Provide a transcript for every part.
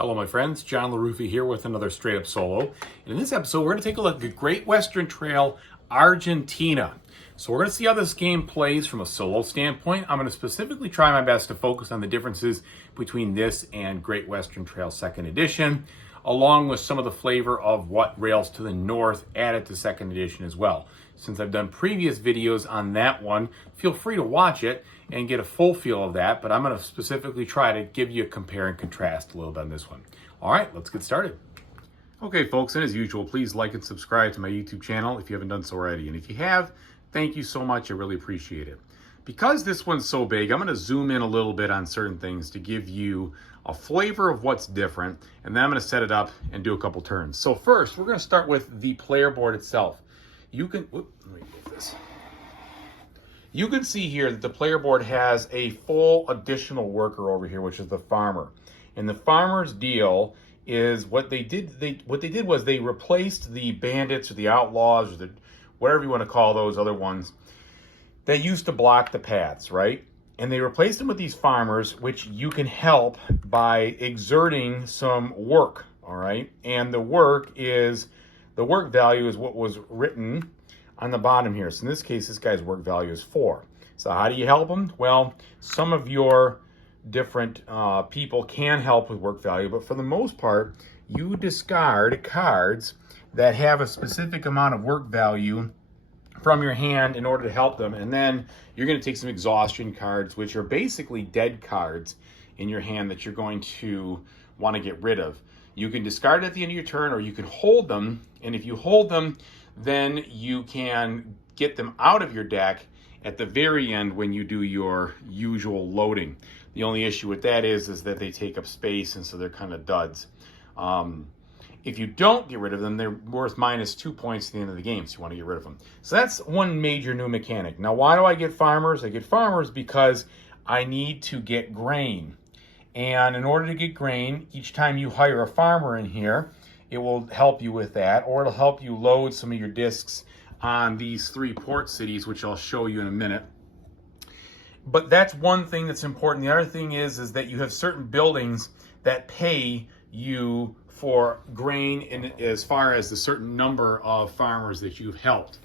Hello my friends, John LaRuffa here with another Straight Up Solo. And in this episode, we're going to take a look at Great Western Trail, Argentina. So we're going to see how this game plays from a solo standpoint. I'm going to specifically try my best to focus on the differences between this and Great Western Trail 2nd Edition, along with some of the flavor of what Rails to the North added to 2nd Edition as well. Since I've done previous videos on that one, feel free to watch it and get a full feel of that, but I'm going to specifically try to give you a compare and contrast a little bit on this one. All right, let's get started. Okay, folks, and as usual, please like and subscribe to my YouTube channel if you haven't done so already. And if you have, thank you so much. I really appreciate it. Because this one's so big, I'm going to zoom in a little bit on certain things to give you a flavor of what's different, and then I'm going to set it up and do a couple turns. So first, we're going to start with the player board itself. You can, let me move this. You can see here that the player board has a full additional worker over here, which is the farmer. And the farmer's deal is what they did. What they did was they replaced the bandits or the outlaws or the whatever you want to call those other ones that used to block the paths, right? And they replaced them with these farmers, which you can help by exerting some work, all right? And the work value is what was written on the bottom here. So in this case, this guy's work value is 4. So how do you help him? Well, some of your different people can help with work value, but for the most part, you discard cards that have a specific amount of work value from your hand in order to help them. And then you're going to take some exhaustion cards, which are basically dead cards in your hand that you're going to want to get rid of. You can discard at the end of your turn, or you can hold them. And if you hold them, then you can get them out of your deck at the very end when you do your usual loading. The only issue with that is that they take up space, and so they're kind of duds. If you don't get rid of them, they're worth -2 points at the end of the game, so you want to get rid of them. So that's one major new mechanic. Now, why do I get farmers? I get farmers because I need to get grain. And in order to get grain, each time you hire a farmer in here, it will help you with that, or it'll help you load some of your discs on these 3 port cities, which I'll show you in a minute. But that's one thing that's important. The other thing is that you have certain buildings that pay you for grain in as far as the certain number of farmers that you've helped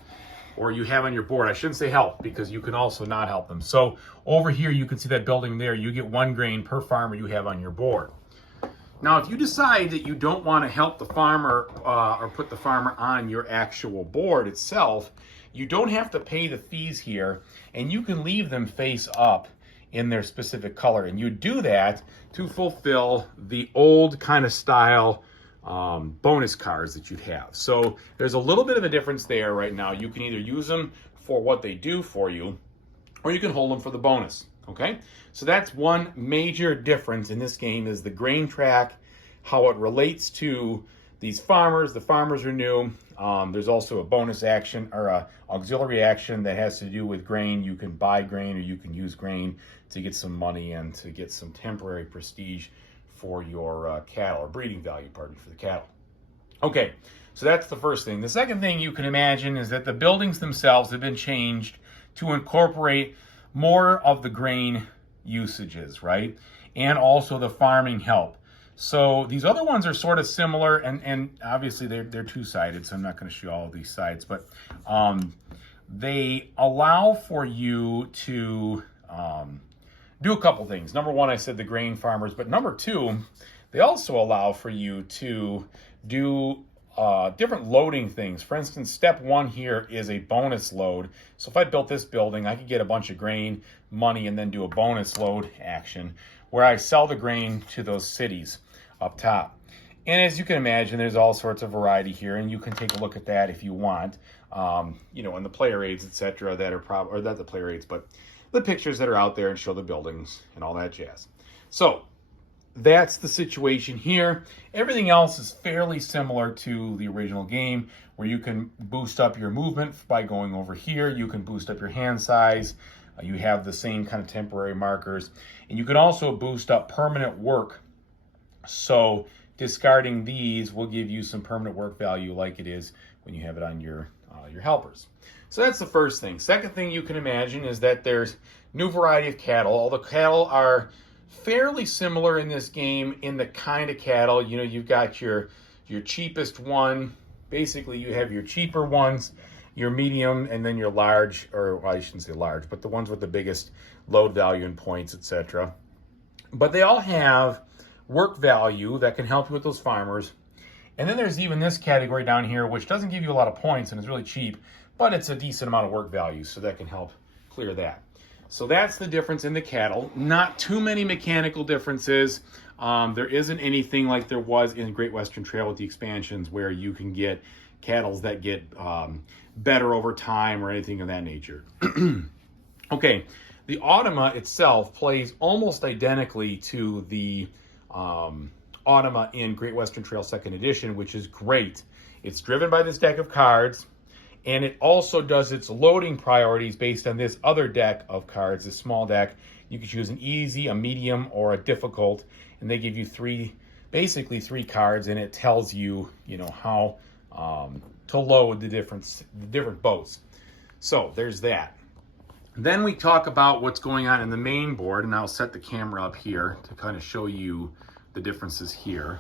or you have on your board. I shouldn't say help because you can also not help them. So over here, you can see that building there. You get 1 grain per farmer you have on your board. Now, if you decide that you don't want to help the farmer or put the farmer on your actual board itself, you don't have to pay the fees here, and you can leave them face up in their specific color. And you do that to fulfill the old kind of style bonus cards that you'd have. So there's a little bit of a difference there right now. You can either use them for what they do for you, or you can hold them for the bonus. Okay, so that's one major difference in this game is the grain track, how it relates to these farmers. The farmers are new. There's also a bonus action or a auxiliary action that has to do with grain. You can buy grain or you can use grain to get some money and to get some temporary prestige for your cattle, or breeding value, pardon, for the cattle. Okay, so that's the first thing. The second thing you can imagine is that the buildings themselves have been changed to incorporate more of the grain usages, right? And also the farming help. So these other ones are sort of similar, and obviously they're two-sided, so I'm not going to show all of these sides, but they allow for you to do a couple things. Number one, I said the grain farmers, but number two, they also allow for you to do different loading things. For instance, step 1 here is a bonus load. So if I built this building, I could get a bunch of grain, money, and then do a bonus load action where I sell the grain to those cities up top. And as you can imagine, there's all sorts of variety here, and you can take a look at that if you want. You know, in the player aids, etc., that are or not the player aids, but the pictures that are out there and show the buildings and all that jazz. So that's the situation here. Everything else is fairly similar to the original game, where you can boost up your movement by going over here. You can boost up your hand size. You have the same kind of temporary markers. And you can also boost up permanent work. So discarding these will give you some permanent work value like it is when you have it on your helpers. So that's the first thing. Second thing you can imagine is that there's new variety of cattle. All the cattle are fairly similar in this game in the kind of cattle. You know, you've got your cheapest one. Basically, you have your cheaper ones, your medium, and then your large, or well, I shouldn't say large, but the ones with the biggest load value and points, etc. But they all have work value that can help you with those farmers. And then there's even this category down here, which doesn't give you a lot of points and is really cheap, but it's a decent amount of work value, so that can help clear that. So that's the difference in the cattle. Not too many mechanical differences. There isn't anything like there was in Great Western Trail with the expansions where you can get cattle that get better over time or anything of that nature. Okay, the Automa itself plays almost identically to the Automa in Great Western Trail 2nd Edition, which is great. It's driven by this deck of cards, and it also does its loading priorities based on this other deck of cards, this small deck. You can choose an easy, a medium, or a difficult, and they give you basically three cards, and it tells you, you know, how to load the different boats. So there's that. Then we talk about what's going on in the main board, and I'll set the camera up here to kind of show you the differences here.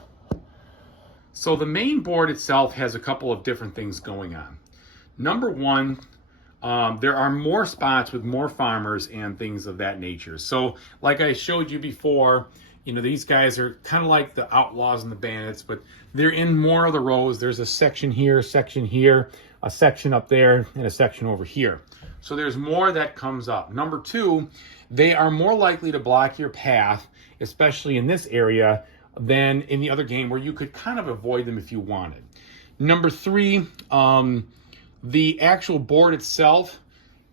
So the main board itself has a couple of different things going on. Number one, there are more spots with more farmers and things of that nature. So like I showed you before, you know, these guys are kind of like the outlaws and the bandits, but they're in more of the rows. There's a section here, a section up there, and a section over here. So there's more that comes up. Number two, they are more likely to block your path, especially in this area, than in the other game where you could kind of avoid them if you wanted. Number three, the actual board itself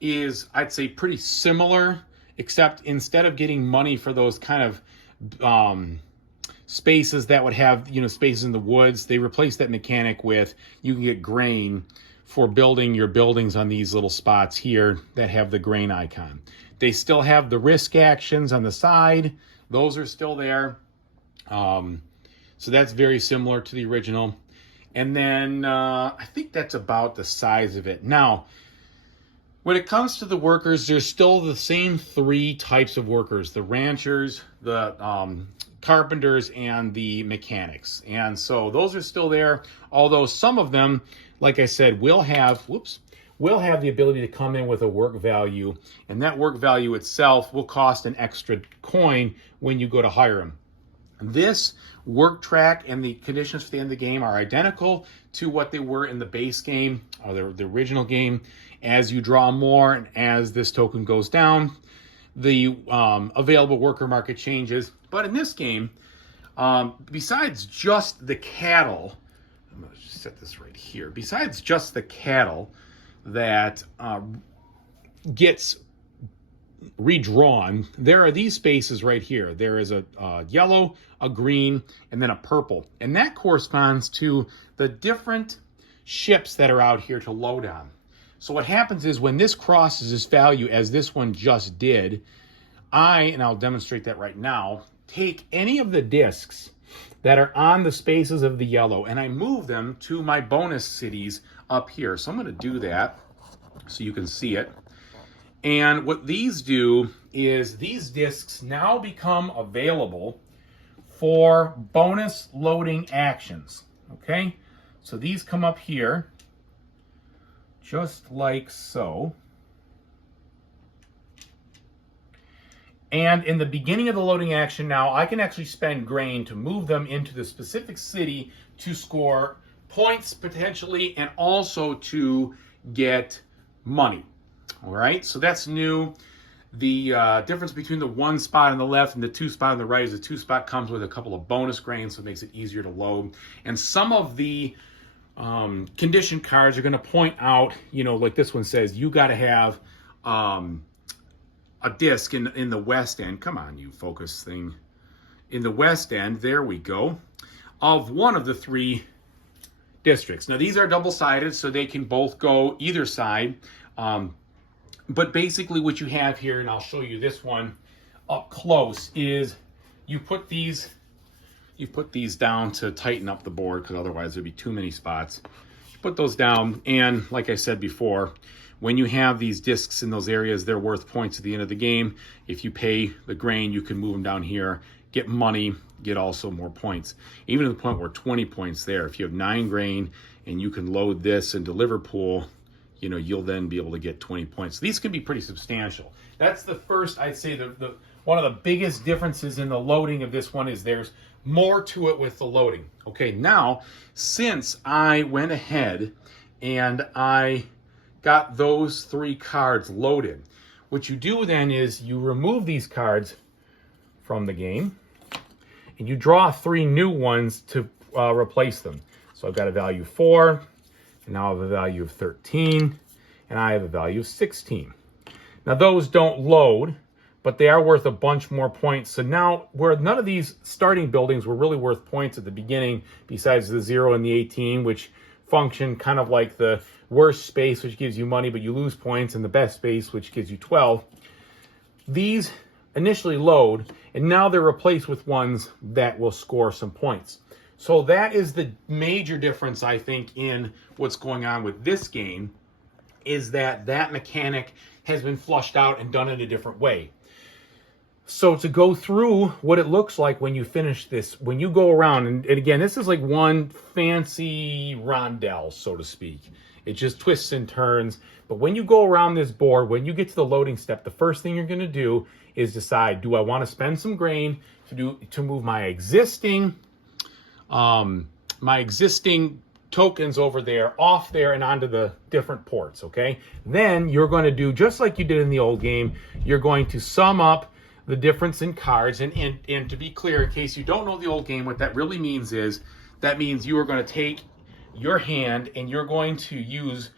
is, I'd say, pretty similar, except instead of getting money for those kind of spaces that would have, you know, spaces in the woods, they replace that mechanic with you can get grain for building your buildings on these little spots here that have the grain icon. They still have the risk actions on the side. Those are still there. So that's very similar to the original. And then I think that's about the size of it. Now, when it comes to the workers, there's still the same three types of workers: the ranchers, the carpenters, and the mechanics. And so those are still there, although some of them, like I said, will have the ability to come in with a work value, and that work value itself will cost an extra coin when you go to hire them. This work track and the conditions for the end of the game are identical to what they were in the base game, or the original game. As you draw more and as this token goes down, the available worker market changes. But in this game, besides just the cattle, I'm going to just set this right here. Besides just the cattle that gets redrawn, there are these spaces right here. There is a yellow, a green, and then a purple. And that corresponds to the different ships that are out here to load on. So what happens is when this crosses this value, as this one just did, and I'll demonstrate that right now, take any of the discs that are on the spaces of the yellow and I move them to my bonus cities up here. So I'm going to do that so you can see it. And what these do is these discs now become available for bonus loading actions. Okay, so these come up here just like so. And in the beginning of the loading action now, I can actually spend grain to move them into the specific city to score points potentially, and also to get money. All right, so that's new. The difference between the one spot on the left and the two spot on the right is the two spot comes with a couple of bonus grains, so it makes it easier to load. And some of the condition cards are going to point out, you know, like this one says, you got to have a disc in the west end. Come on, you focus thing. In the west end, there we go, of one of the three districts. Now these are double-sided, so they can both go either side. But basically what you have here, and I'll show you this one up close, is you put these down to tighten up the board, because otherwise there'd be too many spots. You put those down, and like I said before, when you have these discs in those areas, they're worth points at the end of the game. If you pay the grain, you can move them down here, get money, get also more points. Even to the point where 20 points there. If you have 9 grain and you can load this into Liverpool, you know, you'll then be able to get 20 points. These can be pretty substantial. That's the first, I'd say, the one of the biggest differences in the loading of this one is there's more to it with the loading. Okay, now, since I went ahead and I got those 3 cards loaded, what you do then is you remove these cards from the game and you draw 3 new ones to replace them. So I've got a value 4, and now I have a value of 13, and I have a value of 16. Now those don't load, but they are worth a bunch more points. So now, where none of these starting buildings were really worth points at the beginning, besides the 0 and the 18, which function kind of like the worst space, which gives you money, but you lose points, and the best space, which gives you 12. These initially load, and now they're replaced with ones that will score some points. So that is the major difference, I think, in what's going on with this game, is that that mechanic has been flushed out and done in a different way. So to go through what it looks like when you finish this, when you go around, and again, this is like one fancy rondelle, so to speak. It just twists and turns. But when you go around this board, when you get to the loading step, the first thing you're going to do is decide, do I want to spend some grain to move my existing tokens over there, off there, and onto the different ports, okay? Then you're going to do, just like you did in the old game, you're going to sum up the difference in cards. And to be clear, in case you don't know the old game, what that really means is, that means you are going to take your hand and you're going to use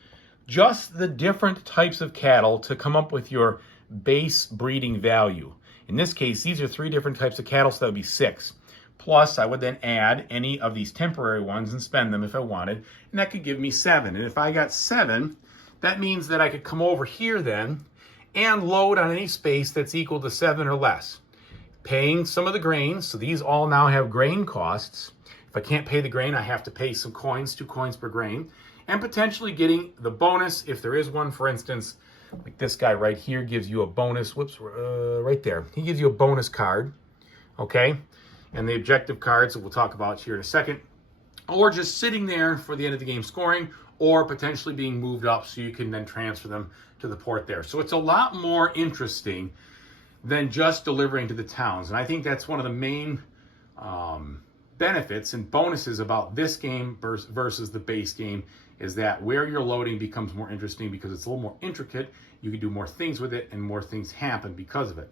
just the different types of cattle to come up with your base breeding value. In this case, these are 3 different types of cattle, so that would be 6. Plus, I would then add any of these temporary ones and spend them if I wanted, and that could give me 7. And if I got 7, that means that I could come over here then and load on any space that's equal to 7 or less. Paying some of the grain, so these all now have grain costs. If I can't pay the grain, I have to pay some coins, 2 coins per grain, and potentially getting the bonus, if there is one, for instance, like this guy right here gives you a bonus, right there. He gives you a bonus card, okay? And the objective cards that we'll talk about here in a second, or just sitting there for the end of the game scoring, or potentially being moved up so you can then transfer them to the port there. So it's a lot more interesting than just delivering to the towns. And I think that's one of the main benefits and bonuses about this game versus the base game, is that where you're loading becomes more interesting because it's a little more intricate. You can do more things with it and more things happen because of it.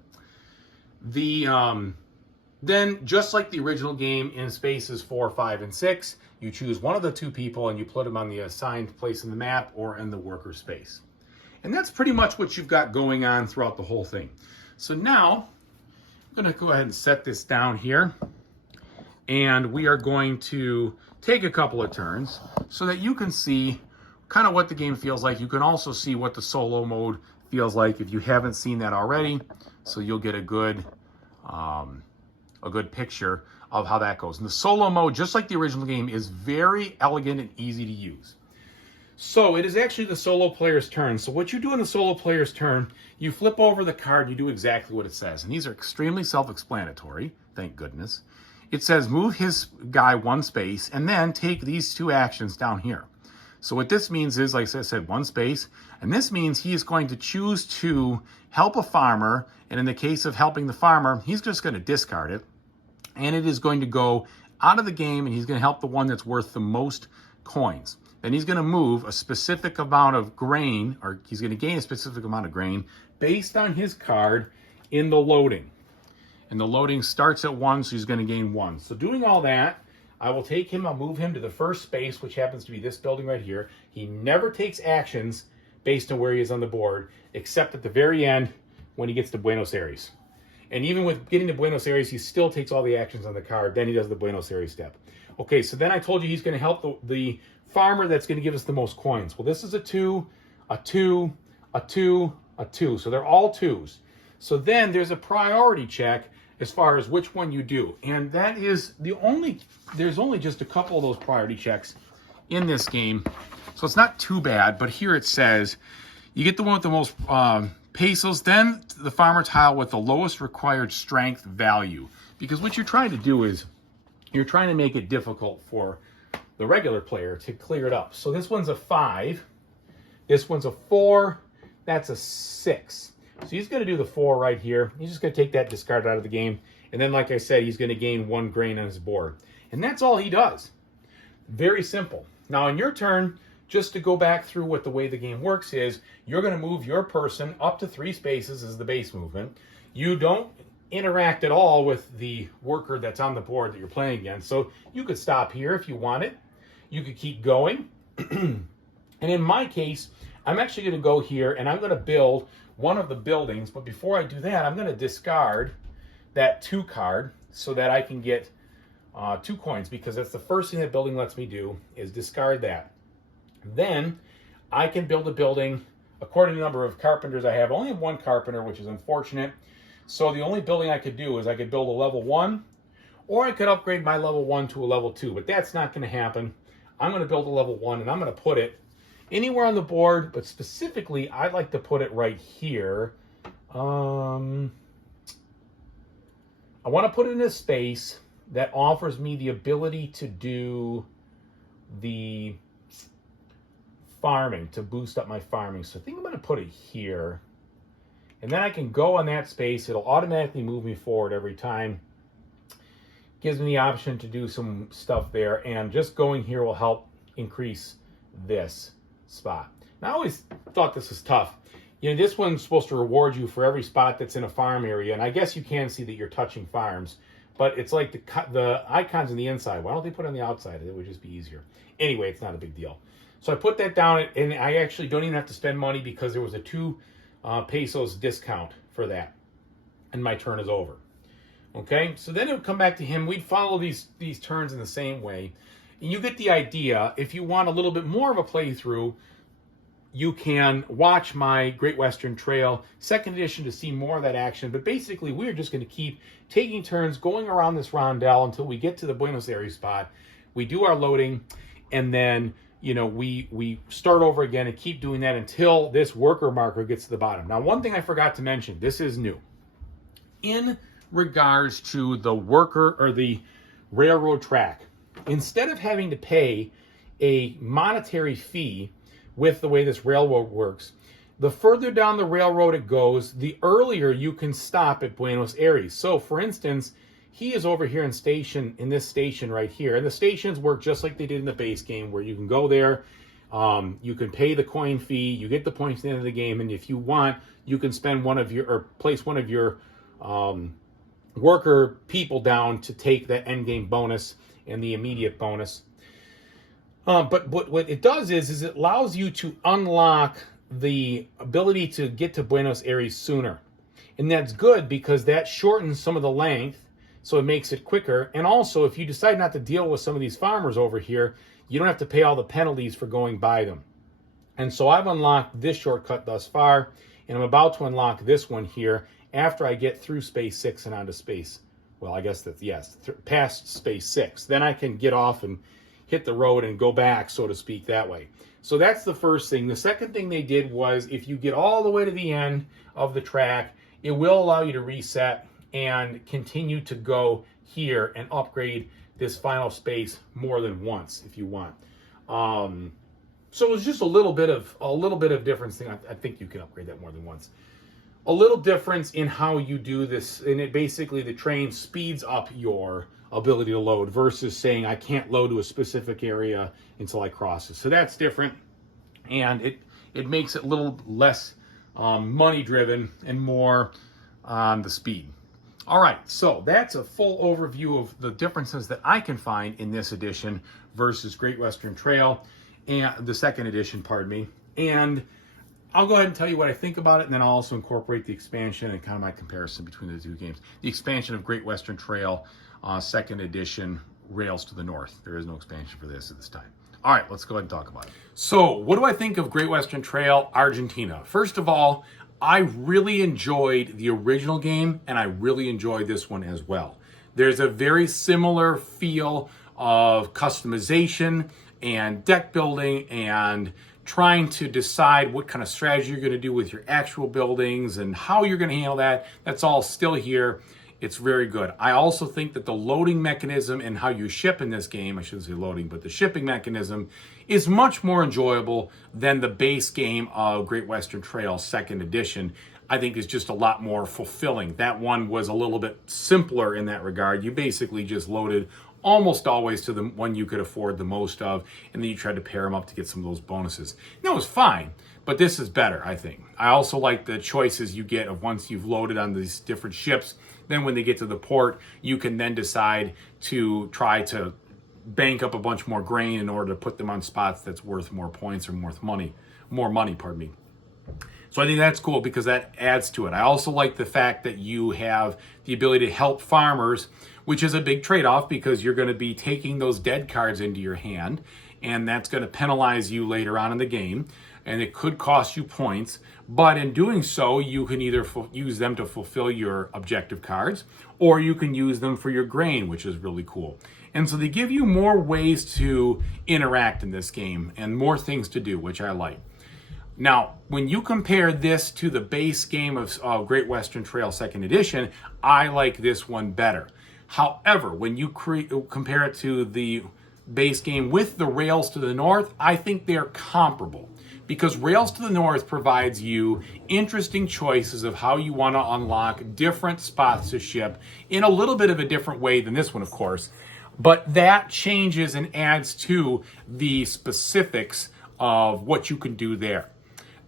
Then, just like the original game in spaces 4, 5, and 6, you choose one of the 2 people and you put them on the assigned place in the map or in the worker space. And that's pretty much what you've got going on throughout the whole thing. So now, I'm going to go ahead and set this down here. And we are going to take a couple of turns so that you can see kind of what the game feels like. You can also see what the solo mode feels like if you haven't seen that already. So you'll get a good picture of how that goes. And the solo mode, just like the original game, is very elegant and easy to use. So it is actually the solo player's turn. So what you do in the solo player's turn, you flip over the card, you do exactly what it says. And these are extremely self-explanatory, thank goodness. It says move his guy 1 space and then take these 2 actions down here. So what this means is, like I said, 1 space. And this means he is going to choose to help a farmer. And in the case of helping the farmer, he's just going to discard it. And it is going to go out of the game, and he's going to help the one that's worth the most coins. Then he's going to move a specific amount of grain, or he's going to gain a specific amount of grain based on his card in the loading. And the loading starts at 1, so he's going to gain 1. So doing all that, I will take him, I'll move him to the first space, which happens to be this building right here. He never takes actions based on where he is on the board, except at the very end when he gets to Buenos Aires. And even with getting to Buenos Aires, he still takes all the actions on the card. Then he does the Buenos Aires step. Okay, so then I told you he's going to help the farmer that's going to give us the most coins. Well, this is a 2, a 2, a 2, a 2. So they're all 2s. So then there's a priority check as far as which one you do. And that is there's only just a couple of those priority checks in this game. So it's not too bad. But here it says You get the one with the most pesos, then the farmer tile with the lowest required strength value. Because what you're trying to do is you're trying to make it difficult for the regular player to clear it up. So this one's a 5, this one's a 4, that's a 6. So he's going to do the 4 right here. He's just going to take that discard out of the game. And then, like I said, he's going to gain 1 grain on his board. And that's all he does. Very simple. Now, on your turn, just to go back through what the way the game works is, you're going to move your person up to 3 spaces as the base movement. You don't interact at all with the worker that's on the board that you're playing against. So you could stop here if you wanted. You could keep going. And in my case, I'm actually going to go here and I'm going to build one of the buildings. But before I do that, I'm going to discard that 2 card so that I can get 2 coins, because that's the first thing that building lets me do, is discard that. Then I can build a building according to the number of carpenters I have. I only have 1 carpenter, which is unfortunate. So the only building I could do is I could build a level 1, or I could upgrade my level 1 to a level 2, but that's not going to happen. I'm going to build a level 1 and I'm going to put it anywhere on the board, but specifically I'd like to put it right here. I want to put it in a space that offers me the ability to do the farming, to boost up my farming. So I think I'm going to put it here. And then I can go on that space. It'll automatically move me forward every time. Gives me the option to do some stuff there. And just going here will help increase this spot. Now, I always thought this was tough. You know, this one's supposed to reward you for every spot that's in a farm area. And I guess you can see that you're touching farms. But it's like the icons on the inside. Why don't they put it on the outside? It would just be easier. Anyway, it's not a big deal. So I put that down, and I actually don't even have to spend money because there was a 2 pesos discount for that. And my turn is over. Okay, so then it would come back to him. We'd follow these turns in the same way. And you get the idea. If you want a little bit more of a playthrough, you can watch my Great Western Trail 2nd edition to see more of that action. But basically, we're just going to keep taking turns going around this rondel until we get to the Buenos Aires spot. We do our loading, and then, you know, we start over again and keep doing that until this worker marker gets to the bottom. Now, one thing I forgot to mention, this is new. In regards to the worker or the railroad track, instead of having to pay a monetary fee with the way this railroad works, the further down the railroad it goes, the earlier you can stop at Buenos Aires. So, for instance, he is over here in this station right here. And the stations work just like they did in the base game, where you can go there, you can pay the coin fee, you get the points at the end of the game, and if you want, you can spend place one of your worker people down to take the end game bonus and the immediate bonus. But what it does is it allows you to unlock the ability to get to Buenos Aires sooner. And that's good because that shortens some of the length, so it makes it quicker. And also, if you decide not to deal with some of these farmers over here, you don't have to pay all the penalties for going by them. And so I've unlocked this shortcut thus far, and I'm about to unlock this one here after I get through space 6 and onto space, well, I guess that's, yes, past space 6. Then I can get off and hit the road and go back, so to speak, that way. So that's the first thing. The second thing they did was, if you get all the way to the end of the track, it will allow you to reset and continue to go here and upgrade this final space more than once if you want. So it was just a little bit of difference thing. I think you can upgrade that more than once. A little difference in how you do this, and it basically, the train speeds up your ability to load versus saying I can't load to a specific area until I cross it. So that's different, and it makes it a little less money driven and more on the speed. All right, so that's a full overview of the differences that I can find in this edition versus Great Western Trail, and the 2nd edition, pardon me. And I'll go ahead and tell you what I think about it, and then I'll also incorporate the expansion and kind of my comparison between the 2 games. The expansion of Great Western Trail, 2nd edition, Rails to the North. There is no expansion for this at this time. All right, let's go ahead and talk about it. So, what do I think of Great Western Trail Argentina? First of all, I really enjoyed the original game, and I really enjoyed this one as well. There's a very similar feel of customization and deck building and trying to decide what kind of strategy you're going to do with your actual buildings and how you're going to handle that, that's all still here. It's very good. I also think that the loading mechanism and how you ship in this game, I shouldn't say loading, but the shipping mechanism is much more enjoyable than the base game of Great Western Trail 2nd Edition. I think is just a lot more fulfilling. That one was a little bit simpler in that regard. You basically just loaded almost always to the one you could afford the most of, and then you tried to pair them up to get some of those bonuses. And that was fine, but this is better, I think. I also like the choices you get of once you've loaded on these different ships, then when they get to the port, you can then decide to try to bank up a bunch more grain in order to put them on spots that's worth more points or more money, pardon me. So I think that's cool because that adds to it. I also like the fact that you have the ability to help farmers, which is a big trade-off because you're going to be taking those dead cards into your hand, and that's going to penalize you later on in the game, and it could cost you points. But in doing so, you can either use them to fulfill your objective cards, or you can use them for your grain, which is really cool. And so they give you more ways to interact in this game and more things to do, which I like. Now, when you compare this to the base game of Great Western Trail 2nd Edition, I like this one better. However, when you compare it to the base game with the Rails to the North, I think they're comparable. Because Rails to the North provides you interesting choices of how you want to unlock different spots to ship in a little bit of a different way than this one, of course. But that changes and adds to the specifics of what you can do there.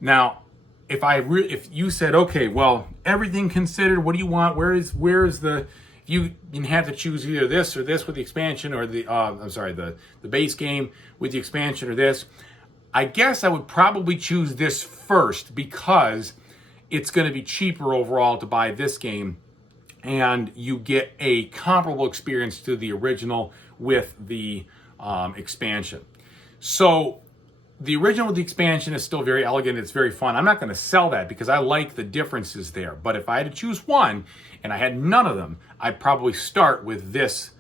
Now, if you said, okay, well, everything considered, what do you want? Where is the, you can have to choose either this or this with the expansion, or the base game with the expansion or this. I guess I would probably choose this first because it's going to be cheaper overall to buy this game, and you get a comparable experience to the original with the expansion. So the original with the expansion is still very elegant. It's very fun. I'm not going to sell that because I like the differences there. But if I had to choose one and I had none of them, I'd probably start with this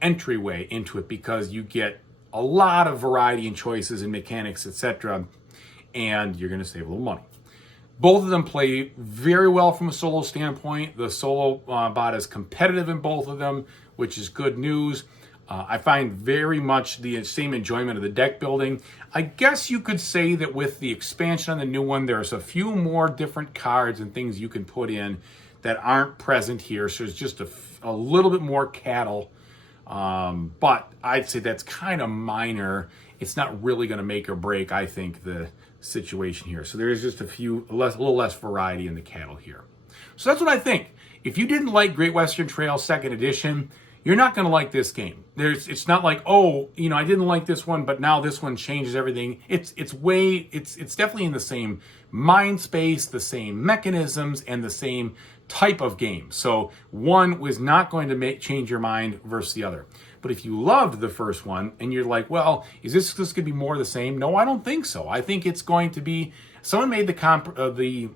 entryway into it because you get a lot of variety and choices and mechanics, etc. And you're going to save a little money. Both of them play very well from a solo standpoint. The solo bot is competitive in both of them, which is good news. I find very much the same enjoyment of the deck building. I guess you could say that with the expansion on the new one, there's a few more different cards and things you can put in that aren't present here. So it's just a little bit more cattle. But I'd say that's kind of minor. It's not really going to make or break, I think, the situation here. So there is just a little less variety in the cattle here. So that's what I think. If you didn't like Great Western Trail 2nd Edition, you're not going to like this game. It's not like, oh, I didn't like this one, but now this one changes everything. It's definitely in the same mind space, the same mechanisms, and the same type of game. So one was not going to change your mind versus the other. But if you loved the first one and you're like, well, is this going to be more of the same? No, I don't think so. I think it's going to be. Someone made the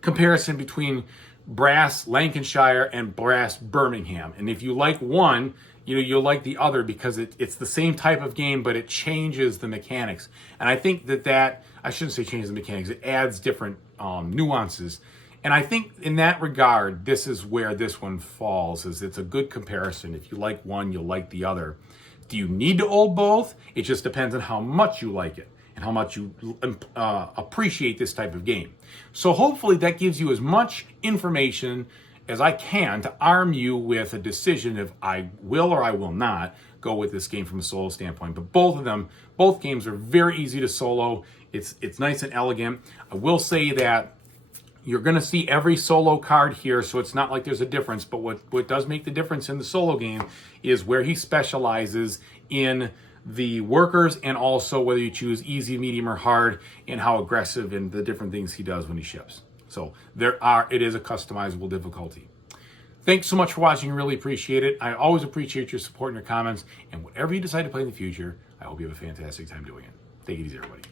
comparison between Brass Lancashire and Brass Birmingham, and if you like one, you'll like the other because it's the same type of game, but it changes the mechanics. And I think that I shouldn't say changes the mechanics; it adds different nuances. And I think in that regard, this is where this one falls. Is it's a good comparison. If you like one, you'll like the other. Do you need to own both? It just depends on how much you like it and how much you appreciate this type of game. So hopefully that gives you as much information as I can to arm you with a decision if I will or I will not go with this game from a solo standpoint. But both games are very easy to solo. It's nice and elegant. I will say that you're going to see every solo card here, so it's not like there's a difference. But what does make the difference in the solo game is where he specializes in the workers, and also whether you choose easy, medium, or hard, and how aggressive and the different things he does when he ships. So it is a customizable difficulty. Thanks so much for watching. I really appreciate it. I always appreciate your support and your comments. And whatever you decide to play in the future, I hope you have a fantastic time doing it. Take it easy, everybody.